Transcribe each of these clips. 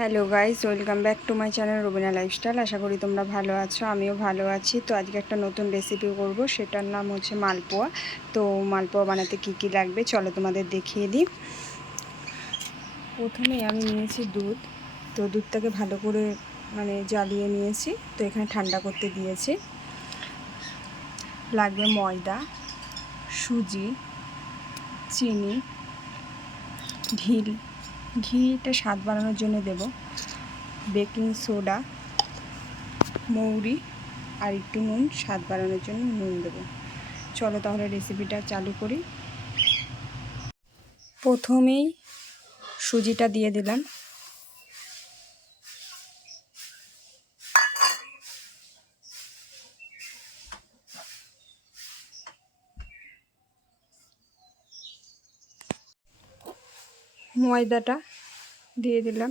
Hello guys, welcome back to my channel Rubina lifestyle. আশা করি তোমরা ভালো আছো, আমিও ভালো আছি। তো আজকে একটা নতুন রেসিপি করব, সেটার নাম হচ্ছে মালপোয়া। তো মালপোয়া বানাতে কি কি লাগবে চলো তোমাদের দেখিয়ে দিই। প্রথমে আমি নিয়েছি দুধ। তো দুধটাকে ভালো করে জ্বালিয়ে নিয়েছি। তো এখানে ঠান্ডা করতে দিয়েছি। লাগবে ময়দা, সুজি, চিনি, ঘিটা স্বাদ বাড়ানোর জন্য দেব, বেকিং সোডা, মৌরি আর একটু নুন, স্বাদ বাড়ানোর জন্য নুন দেবো। চলো তাহলে রেসিপিটা চালু করি। প্রথমেই সুজিটা দিয়ে দিলাম, ময়দাটা দিয়ে দিলাম,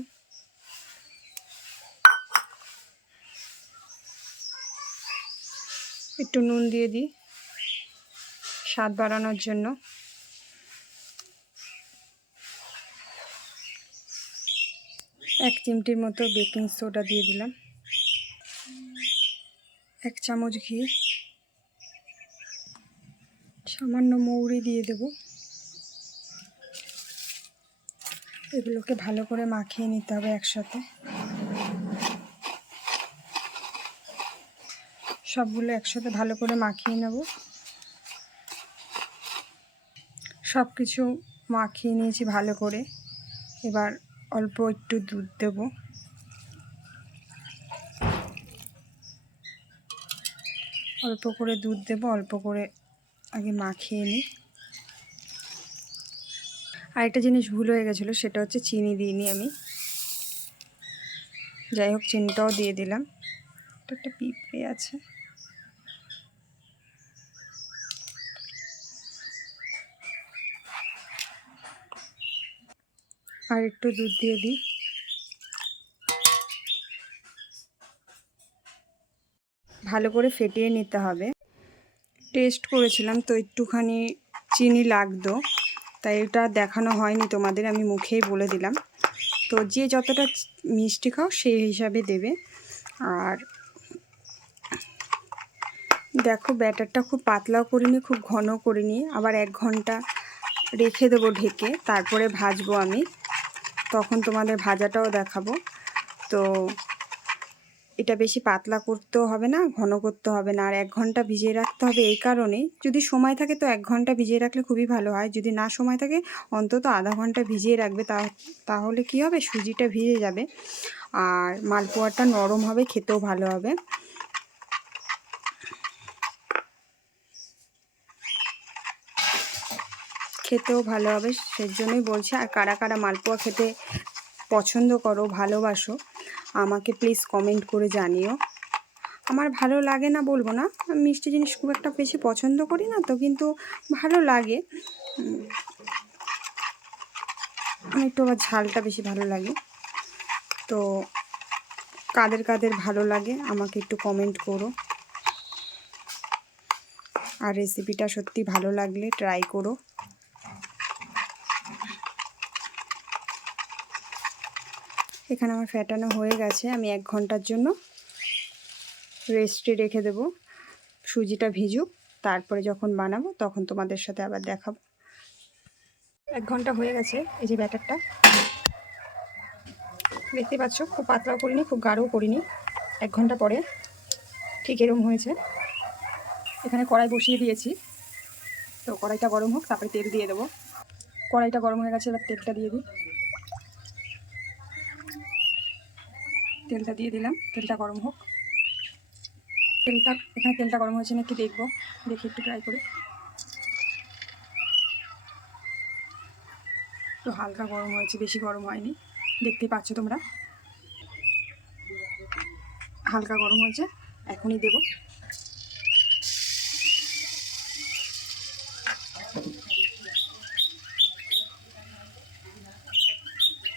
একটু নুন দিয়ে দিই স্বাদ বাড়ানোর জন্য, এক চিমটির মতো বেকিং সোডা দিয়ে দিলাম, 1 চামচ ঘি, সামান্য মৌরি দিয়ে দেব। এগুলোকে ভালো করে মাখিয়ে নিতে হবে একসাথে। সবগুলো একসাথে ভালো করে মাখিয়ে নেব। সব কিছু মাখিয়ে নিয়েছি ভালো করে। এবার অল্প একটু দুধ দেব। অল্প করে দুধ দেব, অল্প করে আগে মাখিয়ে নিই। আরেকটা জিনিস ভুল হয়ে গেছিলো, সেটা হচ্ছে চিনি দিইনি আমি। যাই হোক, চিনিটাও দিয়ে দিলাম। একটা পিঁপড়ে আছে। আর একটু দুধ দিয়ে দিই। ভালো করে ফেটিয়ে নিতে হবে। টেস্ট করেছিলাম তো একটুখানি চিনি লাগতো, তাই এটা দেখানো হয়নি তোমাদের, আমি মুখেই বলে দিলাম। তো যে যতটা মিষ্টি খাও সেই হিসাবে দেবে। আর দেখো, ব্যাটারটা খুব পাতলাও করিনি, খুব ঘন করিনি। আবার 1 ঘন্টা রেখে দেবো ঢেকে, তারপরে ভাজবো আমি, তখন তোমাদের ভাজাটাও দেখাবো। তো এটা বেশি পাতলা করতেও হবে না, ঘন করতে হবে না। আর 1 ঘন্টা ভিজিয়ে রাখতে হবে এই কারণে, যদি সময় থাকে তো 1 ঘন্টা ভিজিয়ে রাখলে খুবই ভালো হয়। যদি না সময় থাকে অন্তত আধা ঘন্টা ভিজিয়ে রাখবে, তাহলে কি হবে, সুজিটা ভিজে যাবে আর মালপোয়াটা নরম হবে, খেতেও ভালো হবে। খেতেও ভালো হবে, সেজন্যই বলছি। আর কারা কারা মালপোয়া খেতে পছন্দ করো, ভালোবাসো, আমাকে প্লিজ কমেন্ট করে জানিও। আমার ভালো লাগে না বলবো না, আমি মিষ্টি জিনিস খুব একটা বেশি পছন্দ করি না তো, কিন্তু ভালো লাগে। আমার একটু আবার ঝালটা বেশি ভালো লাগে। তো কাদের কাদের ভালো লাগে আমাকে একটু কমেন্ট করো। আর রেসিপিটা সত্যি ভালো লাগলে ট্রাই করো। এখানে আমার ফেটানো হয়ে গেছে, আমি 1 ঘন্টার জন্য রেস্টে রেখে দেব। সুজিটা ভিজুক, তারপরে যখন বানাবো তখন তোমাদের সাথে আবার দেখাবো। 1 ঘন্টা হয়ে গেছে। এই যে ব্যাটারটা দেখতে পাচ্ছ, খুব পাতলাও করিনি, খুব গাঢ়ও করিনি। 1 ঘন্টা পরে ঠিক এরকম হয়েছে। এখানে কড়াই বসিয়ে দিয়েছি, তো কড়াইটা গরম হোক, তারপরে তেল দিয়ে দেবো। কড়াইটা গরম হয়ে গেছে, এবার তেলটা দিয়ে দিই। তেলটা দিয়ে দিলাম, তেলটা গরম হোক। এখানে তেলটা গরম হয়েছে নাকি দেখবো, দেখি একটু ট্রাই করে। তো হালকা গরম হয়েছে, বেশি গরম হয়নি, দেখতেই পাচ্ছ তোমরা। হালকা গরম হয়েছে, এখনই দেব।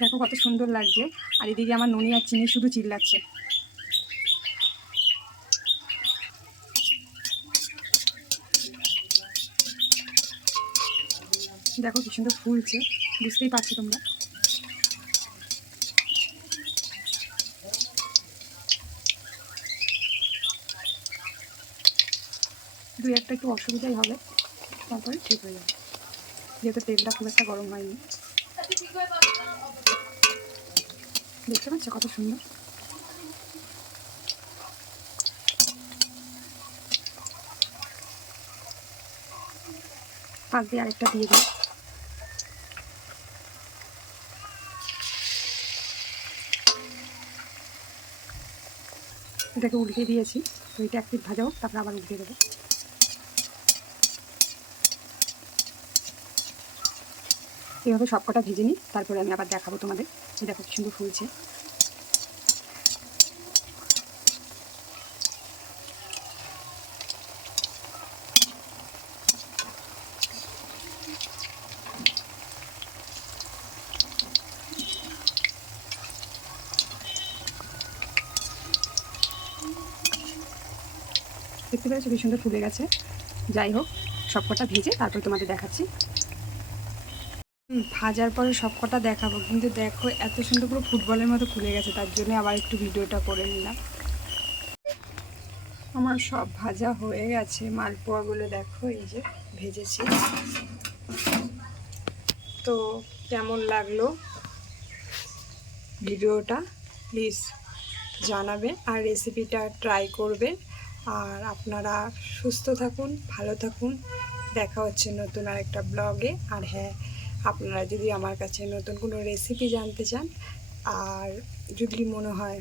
দেখো কত সুন্দর লাগছে। আর এদিকে আমার নুনি আর চিনি শুধু চিল্লাচ্ছে। দেখো কি সুন্দর ফুলছে, বুঝতেই পারছো তোমরা। দুই একটা একটু অসুবিধাই হবে, তারপরে ঠিক হয়ে যাবে, যেহেতু তেলটা খুব একটা গরম হয়নি। দেখতে পাচ্ছ কত সুন্দর। পাক দিয়ে আরেকটা দিয়ে দিই। এটাকে উল্টে দিয়েছি, তো এটা এক পিঠ ভাজা হোক, তারপরে আবার উল্টে দেবো। এইভাবে সব কটা ভেজে নিই, তারপরে আমি আবার দেখাবো তোমাদের। এটা খুব সুন্দর ফুলছে। দেখতে পেরেছো কি সুন্দর ফুলে গেছে। যাই হোক, সব কটা ভেজে তারপর তোমাদের দেখাচ্ছি। ভাজার পরে সব কটা দেখাবো, কিন্তু দেখো এত সুন্দর পুরো ফুটবলের মতো ফুলে গেছে, তার জন্য আবার একটু ভিডিওটা করে নিলাম। আমার সব ভাজা হয়ে গেছে। মালপোয়াগুলো দেখো এই যে ভেজেছি। তো কেমন লাগলো ভিডিওটা প্লিজ জানাবে, আর রেসিপিটা ট্রাই করবে। আর আপনারা সুস্থ থাকুন, ভালো থাকুন। দেখা হচ্ছে নতুন আরেকটা ব্লগে। আর হ্যাঁ, আপনারা যদি আমার কাছে নতুন কোনো রেসিপি জানতে চান, আর যদি মনে হয়